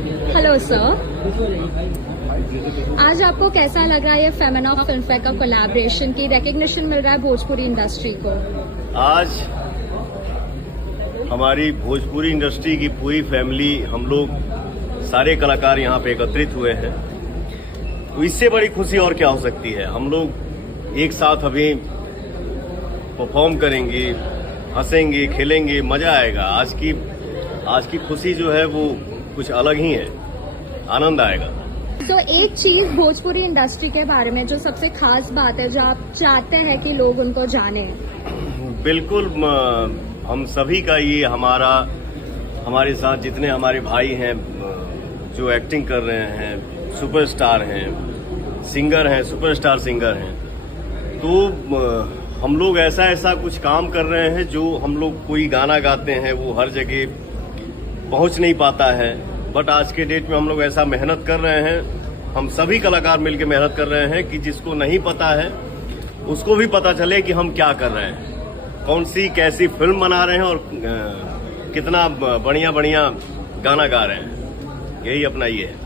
Hello sir, आज आपको कैसा लग रहा है ये फेमिना फिल्म फेयर का कोलैबोरेशन की रिकग्निशन मिल रहा है भोजपुरी इंडस्ट्री को? आज हमारी भोजपुरी इंडस्ट्री की पूरी फैमिली, हम लोग सारे कलाकार यहाँ पे एकत्रित हुए हैं, तो इससे बड़ी खुशी और क्या हो सकती है। हम लोग एक साथ अभी परफॉर्म करेंगे, हंसेंगे, खेलेंगे, मजा आएगा। आज की खुशी जो है वो कुछ अलग ही है, आनंद आएगा। तो एक चीज भोजपुरी इंडस्ट्री के बारे में जो सबसे खास बात है, जो आप चाहते हैं कि लोग उनको जाने? बिल्कुल, हम सभी का ये हमारे साथ जितने हमारे भाई हैं जो एक्टिंग कर रहे हैं, सुपरस्टार हैं, सिंगर हैं, सुपरस्टार सिंगर हैं, तो हम लोग ऐसा कुछ काम कर रहे हैं जो हम लोग कोई गाना गाते हैं वो हर जगह पहुंच नहीं पाता है। बट आज के डेट में हम लोग ऐसा मेहनत कर रहे हैं, हम सभी कलाकार मिलकर मेहनत कर रहे हैं कि जिसको नहीं पता है उसको भी पता चले कि हम क्या कर रहे हैं, कौन सी कैसी फिल्म बना रहे हैं और कितना बढ़िया गाना गा रहे हैं। यही अपना ये है।